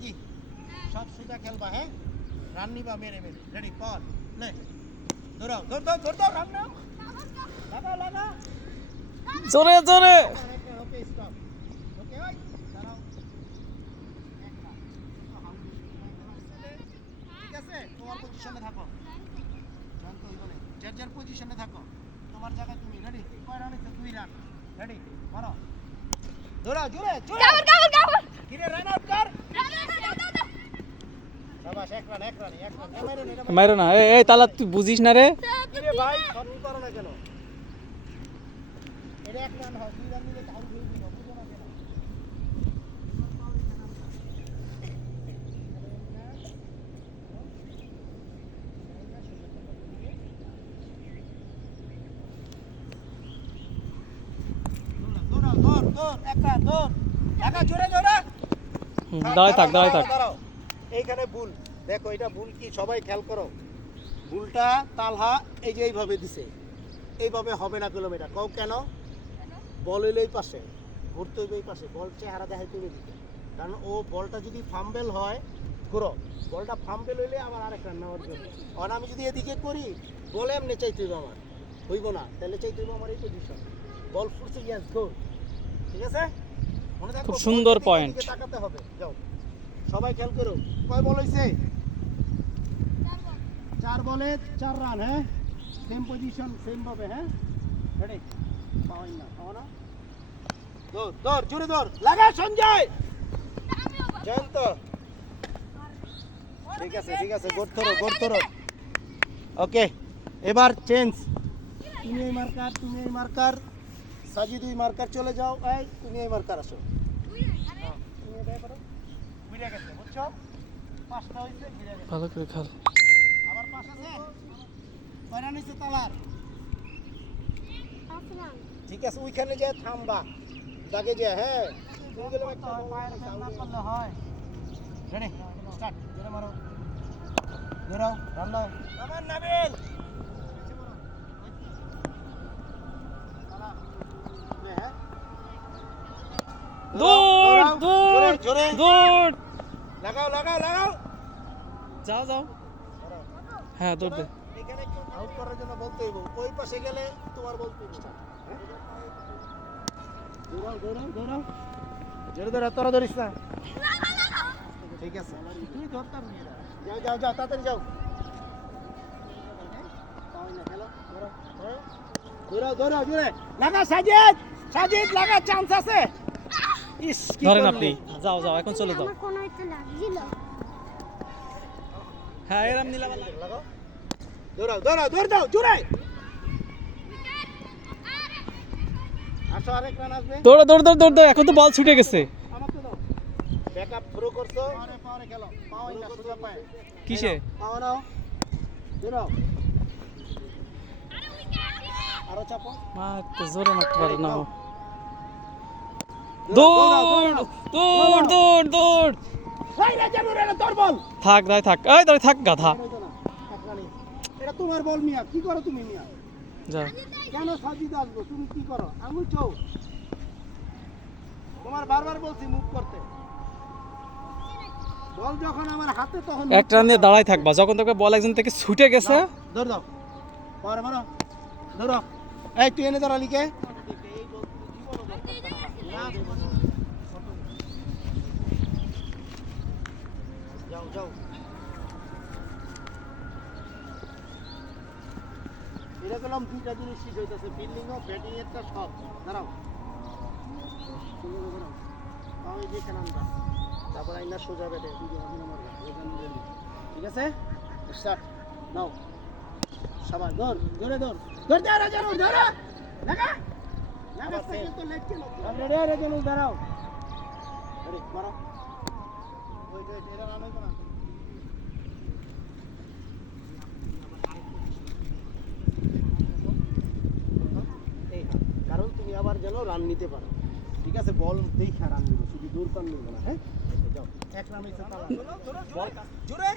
নাকি সব সোজা খেলবা হ্যাঁ রান নিবা মেরে মেরে রেডি বল প্লে দৌড়াও দৌড় রান নাও লাগা জোরে জোরে ওকে স্টপ ওকে ওই দাঁড়াও ঠিক আছে তোমার পজিশনে থাকো জানতো বলে যার পজিশনে থাকো তোমার জায়গা তুমি রেডি কয় রান আছে 2 রান রেডি মারো দৌড়াও জোরে কাভার কিরে রান আউট কর শাবাশ এক রান মাইরো না এই তালা তুই বুঝিস না রে কিরে ভাই ফোন করো না কেন এটা এক রান হয় 2 রান দিলে আউট হয়ে যাবে বুঝো না কেন দৌড় এক রান দৌড় লাগা জোরে দাঁড়ায় থাক দাঁড়াও এইখানে ভুল দেখো এটা ভুল কি সবাই খেয়াল করো ভুলটা তালহা এই যে এইভাবে দিছে এইভাবে হবে না কিলোমিটার কও কেন বল হইলো এই পাশে ঘুরতে হইবে এই পাশে বল চেহারা দেখাইতে হইবে দিকে কারণ ও বলটা যদি ফাম্বেল হয় ঘুরো বলটা ফাম্বেল হইলে আবার আরেক রান নেওয়ার জন্য আর আমি যদি এদিকে করি বলে এমনি চাইতে হইবে আমার হইব না তাহলে চাইতে হইবে আমার এই পজিশন বল ফুটছে ইয়াস গোল ঠিক আছে মনে থাকো খুব সুন্দর পয়েন্ট তাকাতে হবে যাও সবাই খেয়াল করো কয় বল হইছে 4 বলে 4 রান হ্যাঁ সেম পজিশন সেম ভাবে হ্যাঁ রেডি পাও না দৌড় জোরে দৌড় লাগা সঞ্জয় জয়ন্ত ঠিক আছে গোট ধরো ওকে এবার চেঞ্জ তুমি এই মার্কার সাজিদ দুই মার্কার চলে যাও এই তুমি এই মার্কার আসো তুমি এটাই পারো মিডিয়া গেছে বুঝছো পাঁচটা হইছে মিডিয়া গেছে ভালো করে খেল আবার পাঁচ আছে কয়রা নিচে তালার ঠিক আছে ওইখানে যে থামবা দাগে যে হ্যাঁ তুমি গেলে একটা পায়ের সামনে করলে হয় রেডি স্টার্ট জোরে মারো দৌড়াও রান দাও আমার নাবিল দৌড় লাগাও যাও হ্যাঁ দৌড় দে এখানে একটু আউট করার জন্য বলতে হইব ওই পাশে গেলে তোমার বল স্টার্ট দৌড়াও জোরে তোরা ধরিস না ঠিক আছে তুই ধরতাম যাও তাড়াতাড়ি যাও দৌড়াও জোরে লাগা সাজিদ লাগা চান্স আছে ইস কি ধরেন আপনি যাও এখন চলে যাও আমার কোন হইতে লাগছিল হ্যাঁ এরম নিলা লাগাও দৌড় দাও জোরে আসো আরেক রান আসবে দৌড় এখন তো বল ছুটে গেছে আমাকে দাও ব্যাকআপ থ্রো করছো পাওয়ারে খেলো পাওয়াই না সোজা পায় কিসে পাওয়া নাও দৌড়াও আরো চাপো মারতে জোরে মারতে পারে না দৌড় এই রে জানো রে তোর বল থাক এই দাঁড়িয়ে থাক গাধা এটা তোমার বল মিয়া কি করো তুমি মিয়া যা কেন সাজিদ আসবো তুমি কি করো আঙুল চৌ তোমার বারবার বলছি মুভ করতে বল যখন আমার হাতে তখন এক রান দিয়ে দাঁড়ায় থাকবা যখন তোকে বল একজন থেকে ছুটে গেছে দৌড় দাও পরে মারো দৌড়ো এই তুই এনে দাঁড়ালি কে যাও এটা গেলাম দুইটা জিনিস ঠিক হইতেছে ফিল্ডিং ও ব্যাটিং এরটা সব দাঁড়াও আমি যেখানে আনবা তারপর আইনা সোজা ব্যাটে ঠিক আছে স্টার্ট নাও সবাই জোরে দৌড় লাগা সাইকেল তো লেট কেন রেডি দাঁড়াও রেডি মারো ওই এটা রান হইব না কারণ তুমি আবার যেন রান নিতে পারো ঠিক আছে বল দেখা রান নিবে শুধু দৌড় পান নিবে না হ্যাঁ যাও এক রান হইছে তালা বল জোরে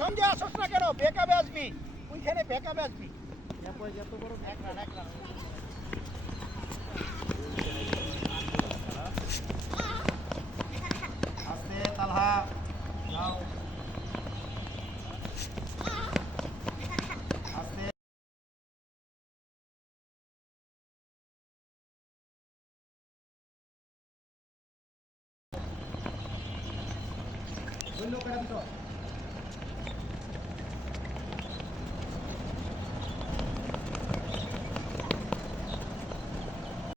সঞ্জয় আসছ না কেন ব্যাকআপে আসবি ওইখানে ব্যাকআপে আসবি যত বড় এক রান আস্তে তালহা যাও আস্তে বললো কেন তো